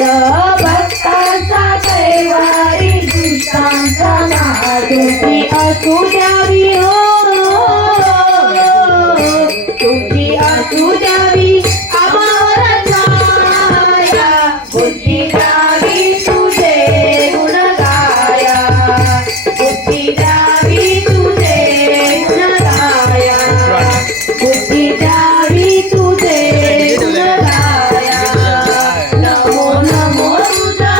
भक्तांचा कैवारी दुष्टांचा नाश तुझी असू द्यावी हो तुझी असू द्यावी आम्हावर छाया बुद्धी द्यावी तुझे गुण गाया बुद्धी द्यावी तुझे गुण गाया बुद्धी द्यावी तुझे गुण गाया नमो नमो तुझा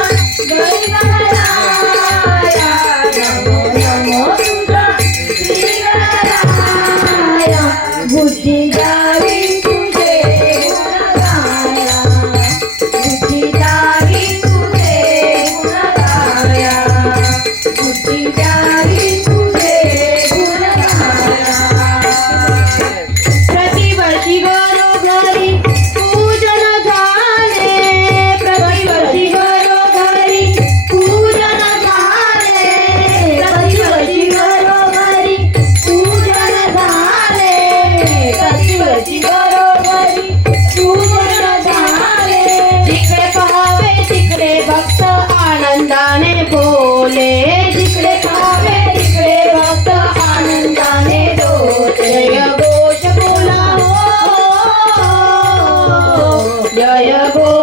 गरी गणराया नमो नमो तुझा श्री गणराया बुद्धी द्यावी तुझे गुण गाया बुद्धी द्यावी तुझे गुण गाया बुद्धी द्यावी तुझे गुण गाया प्रतिवर्षी घरोघरी पूजन झाले प्रतिवर्षी घरोघरी पूजन झाले प्रतिवर्षी घरोघरी पूजन झाले प्रतिवर्षी घरोघरी पूजन झाले जिकडे पाहावे तिकडे भक्त आनंदाने बोले जिकडे पाहावे तिकडे भक्त आनंदाने डोले जय घोष बोला हो जय घोष